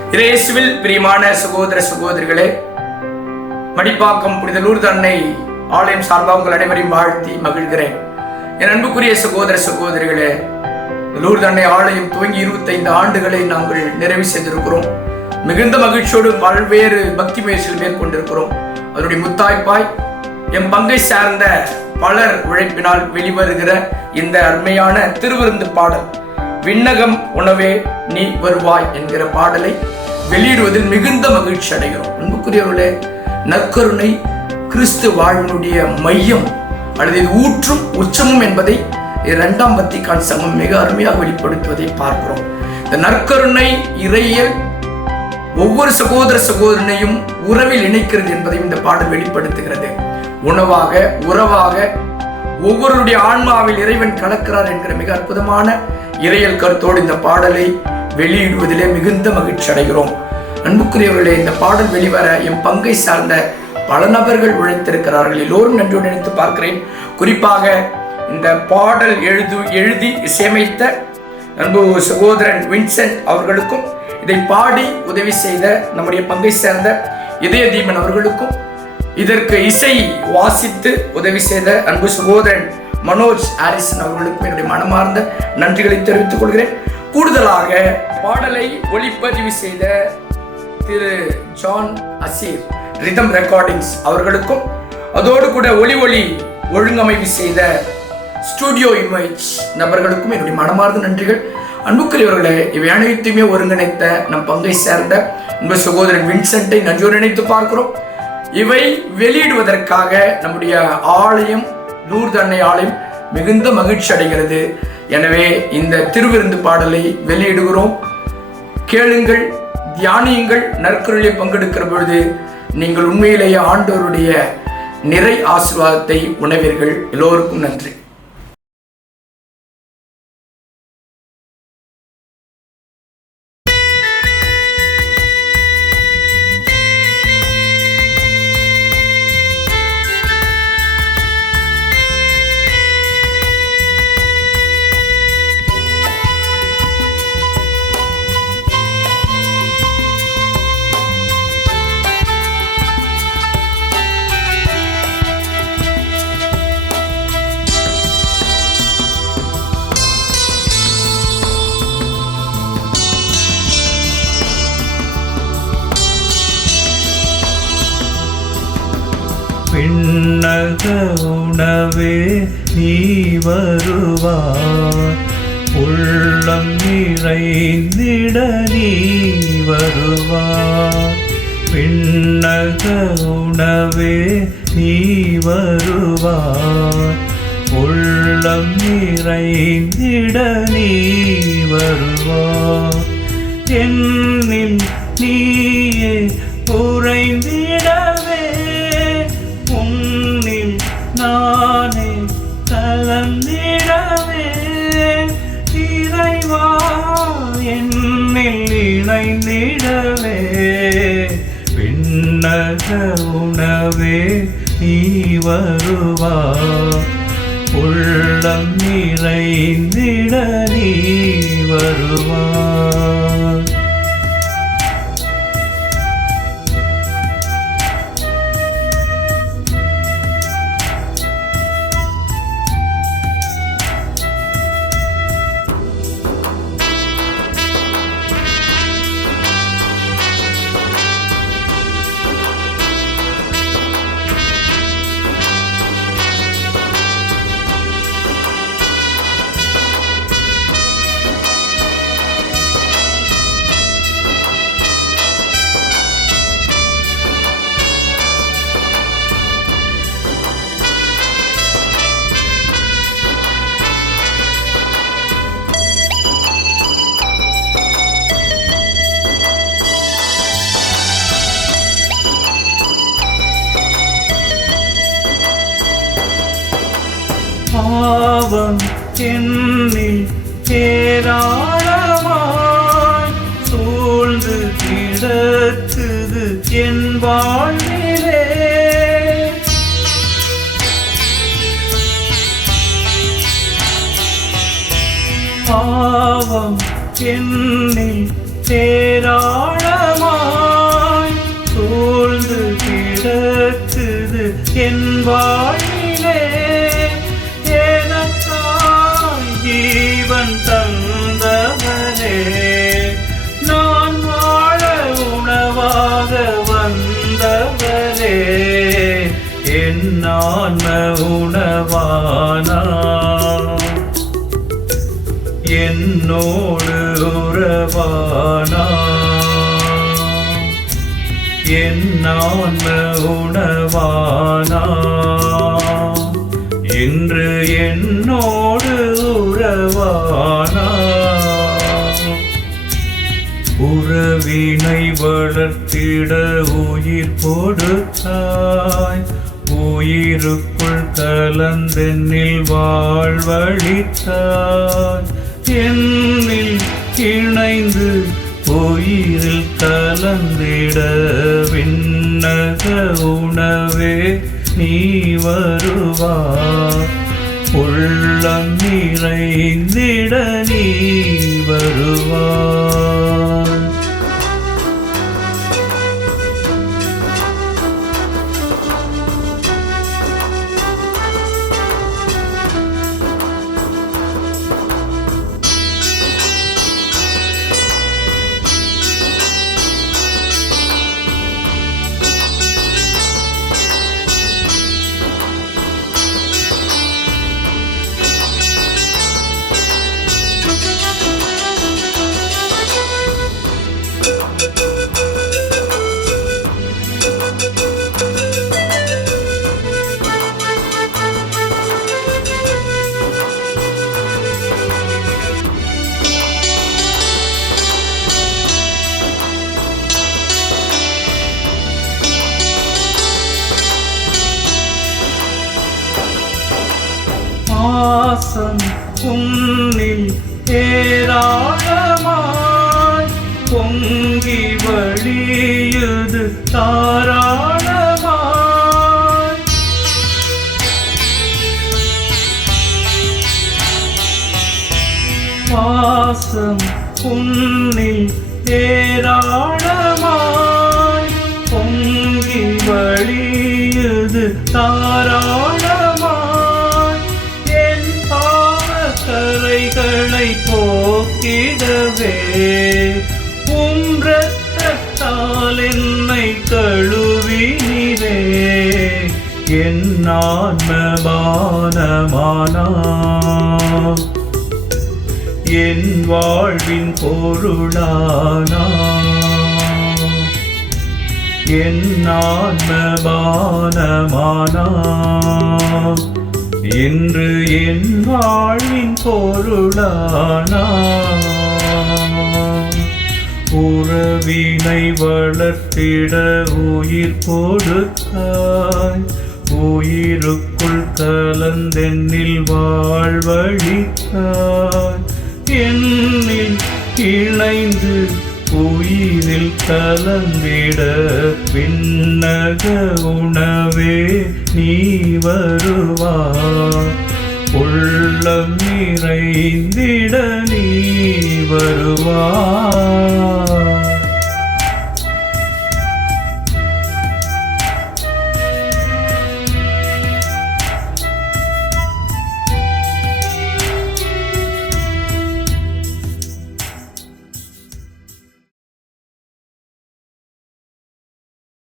இயேசுவில் பிரியமான சகோதர சகோதரிகளே, மடிப்பாக்கம் புனித லூர்து அன்னை ஆலயம் சார்பாக உங்கள் அனைவரையும் வாழ்த்தி மகிழ்கிறேன். என் அன்புக்குரிய சகோதர சகோதரிகளே, லூர்து அன்னை ஆலயம் துவங்கி 25 ஆண்டுகளை நாங்கள் நிறைவு செய்திருக்கிறோம். மிகுந்த மகிழ்ச்சியோடு பல்வேறு பக்தி முயற்சிகள் மேற்கொண்டிருக்கிறோம். அதனுடைய முத்தாய்ப்பாய் என் பங்கை சார்ந்த பலர் உழைப்பினால் வெளிவருகிற இந்த அருமையான திருவிருந்து பாடல், விண்ணகம் உணவே நீ வருவாய் என்கிற பாடலை வெளியிடுவதில் மிகுந்த மகிழ்ச்சி அடைகிறோம். அன்புக்குரியவர்களே, நற்கருணை கிறிஸ்து வாழ்வினுடைய மையம் அல்லது இது ஊற்றும் உச்சமும் என்பதை 2ஆம் வத்திக்கான் சங்கம் மிக அருமையாக வெளிப்படுத்துவதை பார்க்கிறோம். இந்த நற்கருணை இறையியல் ஒவ்வொரு சகோதர சகோதரனையும் உறவில் இணைக்கிறது என்பதையும் இந்த பாடல் வெளிப்படுத்துகிறது. உணவாக உறவாக ஒவ்வொருடைய ஆன்மாவில் இறைவன் கலக்கிறார் என்கிற மிக அற்புதமான இறையல் கருத்தோடு இந்த பாடலை வெளியிடுவதிலே மிகுந்த மகிழ்ச்சி அடைகிறோம். அன்புக்குரியவர்களே, இந்த பாடல் வெளிவர என் பங்கை சார்ந்த பல நபர்கள் உழைத்திருக்கிறார்கள். எல்லோரும் நன்றியோடு நினைத்து பார்க்கிறேன். குறிப்பாக இந்த பாடல் எழுதி இசையமைத்த அன்பு சகோதரன் வின்சென்ட் அவர்களுக்கும், இதை பாடி உதவி செய்த நம்முடைய பங்கை சேர்ந்த இதய தீபன் அவர்களுக்கும், இதற்கு இசை வாசித்து உதவி செய்த அன்பு சகோதரன் மனோஜ் ஹாரிசன் அவர்களுக்கும் என்னுடைய மனமார்ந்த நன்றிகளை தெரிவித்துக் கொள்கிறேன். கூடுதலாக பாடலை ஒளிப்பதிவு செய்த திரு ஜான் அசீர் ரிதம் ரெக்கார்டிங்ஸ் அவர்களுக்கும், அதோடு கூட ஒளி ஒழுங்கமைவு செய்த ஸ்டுடியோ இமேஜ் நபர்களுக்கும் என்னுடைய மனமார்ந்த நன்றிகள். அன்புக்குரியவர்களே, இவை அனைத்துமே ஒருங்கிணைத்த நம் பங்கை சேர்ந்த அன்பு சகோதரன் வின்சென்ட்டை நன்றியோடு நினைத்து பார்க்கிறோம். இவை வெளியிடுவதற்காக நம்முடைய ஆலயம் லூர்து அன்னை ஆலயம் மிகுந்த மகிழ்ச்சி அடைகிறது. எனவே இந்த திருவிருந்து பாடலை வெளியிடுகிறோம். கேளுங்கள், தியானியுங்கள். நற்கருணையில் பங்கெடுக்கிற பொழுது நீங்கள் உண்மையிலேயே ஆண்டவருடைய நிறை ஆசீர்வாதத்தை உணவீர்கள். எல்லோருக்கும் நன்றி. விண்ணக உணவே நீ வருவாய், உள்ளம் நிறைந்திட நீ வருவாய். விண்ணக உணவே நீ வருவாய், உள்ளம் நிறைந்திட நீ வருவாய். என்னில் நீயே உறைந்திடவே, உன்னில் நானே கலந்திடவே, இறைவா என்னில் இணைந்திடவே. விண்ணக உணவே நீ வருவாய், உள்ளம் நிறைந்திட நீ வருவாய். பாவம் என்னில் ஏராளமாய் சூழ்ந்து கிடக்குது என் வாழ்விலே. பாவம் என்னில் ஏராளமாய் வாழ்விலே எனக்காய் ஜீவன் தந்தவரே, நான் வாழ உணவாக வந்தவரே, என் ஆன்ம உணவானார், என்னோடு உறவானார், என் ஆன்ம உணவானார், இன்று என்னோடு உறவானார். உறவினை வளர்த்திட உயிர் கொடுத்தாய், உயிருக்குள் கலந்தென்னில் வாழ்வழித்தாய், என்னில் இணைந்து உயிரில் கலந்திட விண்ணக உணவே நீ வருவாய், உள்ளம் நிறைந்திட நீ வருவாய். பாசம் உன்னில் ஏராளமாய் பொங்கி வழியுது தாராளமாய், பாசம் உன்னில் ஏராளமாய் பொங்கி வழியுது தாராளமாய், என் பாவக்கரைகளை போக்கிடவே இரத்தத்தால் என்னை கழுவினீரே, என் ஆன்மபானமானார், என் வாழ்வின் பொருளானார், என் ஆன்மபானமானார், இன்று என் வாழ்வின் பொருளானார். உறவினை வளர்த்திட உயிர் கொடுத்தாய், உயிருக்குள் கலந்தென்னில் வாழ்வழித்தாய், என்னில் இணைந்து உயிரில் கலந்திட விண்ணக உணவே நீ வருவாய், உள்ளம் நிறைந்திட நீ வருவாய்.